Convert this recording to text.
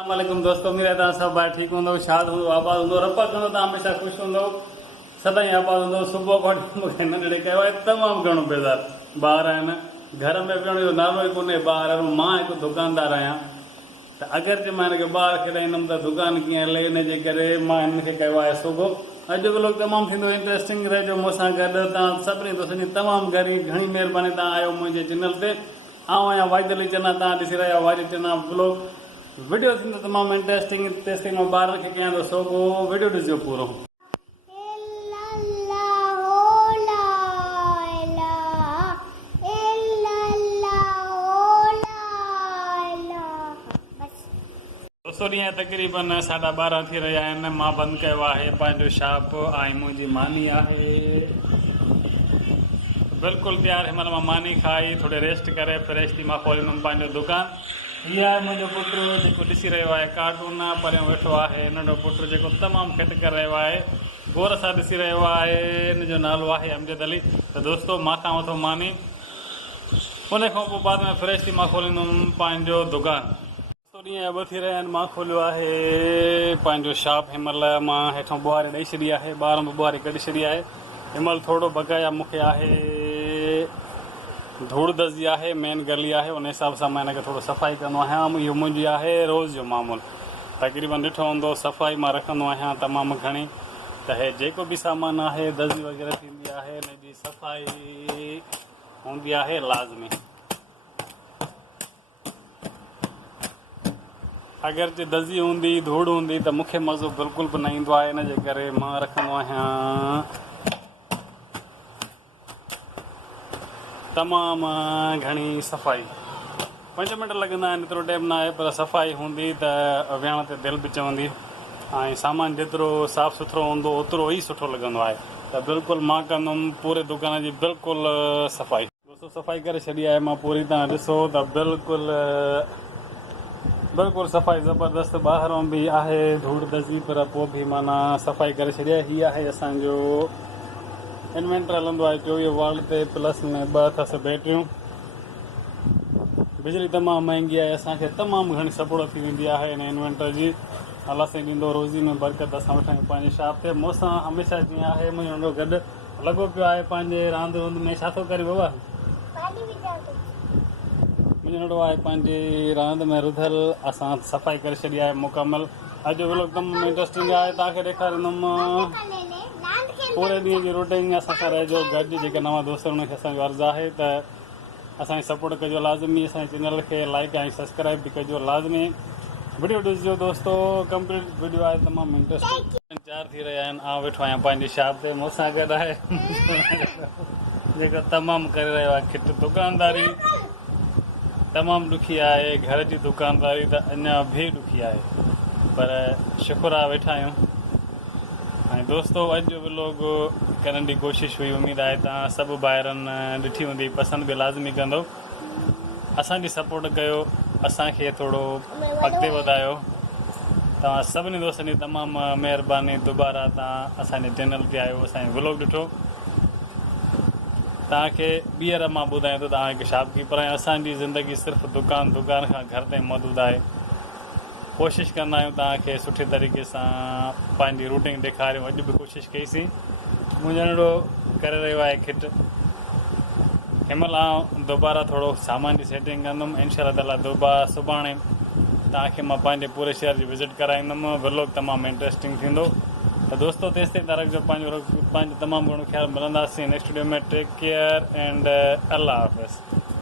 अस्सलामुअलैकुम दोस्तों, मेरे तव्हां सभु भाई ठीक हूंदो, शाद हूंदो, आबाद हूंदो, रपा कंदो, तव्हां हमेशा ख़ुशि हूंदो, सदाईं आबाद हूंदो। सुबुह खां मूंखे नंढड़े कयो आहे तमामु घणो बेज़ार। ॿार आहिनि घर में विहण जो नालो ई कोन्हे। ॿार मां हिकु दुकानदार आहियां, त अगरि जे मां हिनखे ॿार खेॾाईंदुमि त दुकान कीअं हले, हिनजे करे मां हिनखे कयो आहे सुबुह। अॼु व्लॉग तमामु थींदो इंट्रस्टिंग, रहिजो मूंसां गॾु। तव्हां सभिनी दोस्तनि जी तमामु घणी महिरबानी, तव्हां आहियो मुंहिंजे चैनल ते। आउं आहियां वाहिद अली चन्ना, तव्हां ॾिसी रहिया आहियो वाहिद चन्ना व्लॉग। वीडियो थींदो तमामु इंट्रस्टिंग। तेसिताईं मां ॿारनि खे कयां थो सोगो, वीडियो ॾिसिजो पूरो। दोस्तों, ॾींहं तक़रीबन 12:30 थी रहिया आहिनि। मां बंदि कयो आहे पंहिंजो शॉप, ऐं मुंहिंजी मानी आहे बिल्कुलु तयारु। हिन महिल मां मानी खाई थोरी रेस्ट करे फ्रेश थी मां खोलींदुमि पंहिंजो दुकानु। हीअ आहे मुंहिंजो पुटु जेको ॾिसी रहियो आहे कार्टून, परियां वेठो आहे नंढो पुटु जेको तमामु खिट करे रहियो आहे, गौर सां ॾिसी रहियो आहे। हिन जो नालो आहे अमजद अली। त दोस्तो, मां खां वठो मानी, उन खां पोइ बाद में फ्रेश थी मां खोलींदुमि पंहिंजो दुकानु। ॾींहं 2 थी रहिया आहिनि, मां खोलियो आहे पंहिंजो शॉप। हिन महिल मां हेठां ॿुहारी ॾेई छॾी आहे, ॿाहिरां बि ॿुहारी कढी छॾी आहे। हिन महिल थोरो बक़ाया मूंखे आहे, धूड़ दज़ी आहे, मेन गली आहे, उन हिसाब सां मां हिनखे थोरो सफ़ाई कंदो आहियां। इहो मुंहिंजी आहे रोज़ जो मामूल। तक़रीबन ॾिठो हूंदो, सफ़ाई मां रखंदो आहियां तमामु घणी। त हे जेको बि सामान आहे, दज़ी वग़ैरह थींदी आहे, हिन जी सफ़ाई हूंदी आहे लाज़मी। अगरि जे दज़ी हूंदी, धूड़ हूंदी त मूंखे मज़ो बिल्कुलु बि न ईंदो आहे। हिन जे करे मां रखंदो आहियां तमामु घणी सफ़ाई। 5 मिंट लॻंदा आहिनि, एतिरो टाइम न आहे, पर सफ़ाई हूंदी त विहण ते दिलि बि चवंदी। ऐं सामान जेतिरो साफ़ु सुथिरो हूंदो ओतिरो ई सुठो लॻंदो आहे। त बिल्कुलु मां कंदुमि पूरे दुकान जी बिल्कुलु सफ़ाई। दोस्तो, सफ़ाई करे छॾी आहे मां पूरी। तव्हां ॾिसो त बिल्कुलु सफ़ाई ज़बरदस्त। ॿाहिरों बि आहे धूड़ दज़ी, पर पोइ बि माना सफ़ाई करे छॾी आहे। हीअ आहे असांजो इन्वेंटर, हलंदो आहे 24 वॉल्ट ते, प्लस में 2 अथसि बैटरियूं। बिजली तमामु महांगी आहे, असांखे तमामु घणी सपोर्ट थी वेंदी आहे हिन इन्वेंटर जी। अलाह साईं ॾींदो रोज़ी में बरक़त। असां वेठा आहियूं पंहिंजे शॉप ते। मूंसां हमेशह जीअं आहे मुंहिंजो नंढो गॾु लॻो पियो आहे पंहिंजे रांदि में। छा थो करे बाबा? मुंहिंजो नंढो आहे पंहिंजे रांदि में रुधल। असां सफ़ाई करे छॾी आहे मुकमल। अॼु व्लॉग तमामु इंट्रस्टिंग आहे, तव्हांखे ॾेखारींदुमि पूरे ॾींहं जी रूटीन। असां सां रहिजो गॾु। जेके नवां दोस्त आहिनि उनखे असांजो अर्ज़ु आहे त असांजी सपोर्ट कजो लाज़मी। असांजे चैनल खे लाइक ऐं सब्सक्राइब बि कजो लाज़मी। वीडियो ॾिसिजो दोस्तो, कंप्लीट वीडियो आहे, तमामु इंट्रस्टिंग। 4 थी रहिया आहिनि, आउं वेठो आहियां पंहिंजी शॉप ते। मूंसां गॾु आहे जेको तमामु करे रहियो आहे खिट। दुकानदारी तमामु ॾुखी आहे, घर जी दुकानदारी त अञा बि ॾुखी आहे, पर शुक्र आहे वेठा आहियूं। ऐं दोस्तो, अॼु जो व्लॉग करण जी कोशिशि हुई, उमेदु आहे तव्हां सभु ॿाहिरनि ॾिठी हूंदी, पसंदि बि लाज़मी कंदो। असांजी सपोर्ट कयो, असांखे थोरो अॻिते वधायो। तव्हां सभिनी दोस्तनि जी तमामु महिरबानी। दुबारा तव्हां असांजे चैनल ते आयो, असांजो व्लॉग ॾिठो। तव्हांखे ॿीहर मां ॿुधायां थो, तव्हां हिकु शॉपकीपर आहियो। असांजी ज़िंदगी सिर्फ़ु दुकान खां घर ताईं महदूदु आहे। कोशिशि कंदा आहियूं तव्हांखे सुठे तरीक़े सां पंहिंजी रूटीन ॾेखारियूं। अॼु बि कोशिशि कईसीं। मुंहिंजो नंढो करे रहियो आहे खिट। हिन महिल दुबारा थोरो सामान जी सेटिंग कंदुमि। इनशाअल्लाह ताला सुभाणे तव्हांखे मां पंहिंजे पूरे शहर जी विज़िट कराईंदुमि। व्लॉग तमामु इंट्रस्टिंग थींदो। त दोस्तो, तेसिताईं तव्हां रखिजो पंहिंजो तमामु घणो ख़्यालु। मिलंदासीं नेक्स्ट वीडियो में। टेक केयर एंड अल्लाह हाफ़िज़।